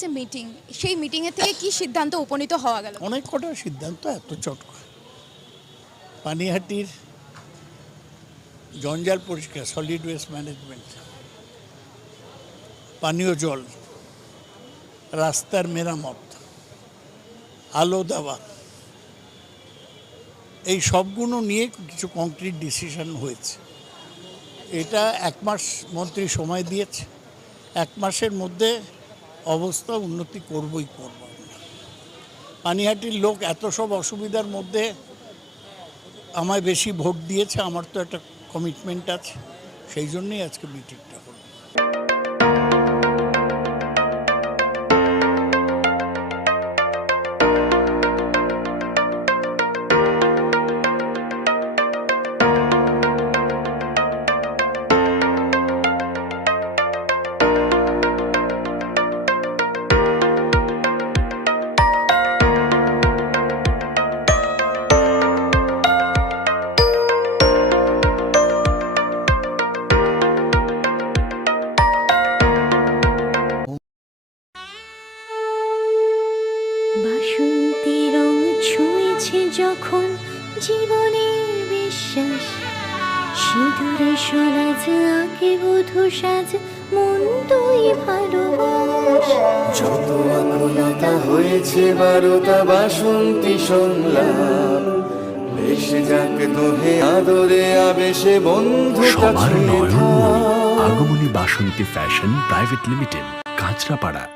যে মিটিং সেই মিটিংয়ের থেকে কি সিদ্ধান্ত উপনীত হওয়া গেল? অনেক কটা সিদ্ধান্ত এত চট পানিহাটির জঞ্জাল পরিষ্কার সলিড ওয়েস্ট ম্যানেজমেন্ট পানীয় জল, রাস্তার মেরামত, আলো দেওয়া, এই সবগুলো নিয়ে কিছু কংক্রিট ডিসিশন হয়েছে। এটা এক মাস মন্ত্রী সময় দিয়েছে। এক মাসের মধ্যে অবস্থা উন্নতি করবই করব। পানিহাটির লোক এত সব অসুবিধার মধ্যে আমায় বেশি ভোট দিয়েছে, আমার তো একটা কমিটমেন্ট আছে, সেই জন্যই আজকে মিটিংটা বিশ্বাস। সিঁদুরে সরাজ আঁকে বধু সাজ মন তুই ভালোবাস। যত আকুলতা হয়েছে বারোটা বাসন্তী সংলাপ ভেসে যাক দোহে আদরে আবেশে বন্ধু সবার নয়নমণি Agomoni Basanti fashion private limited Kanchrapara.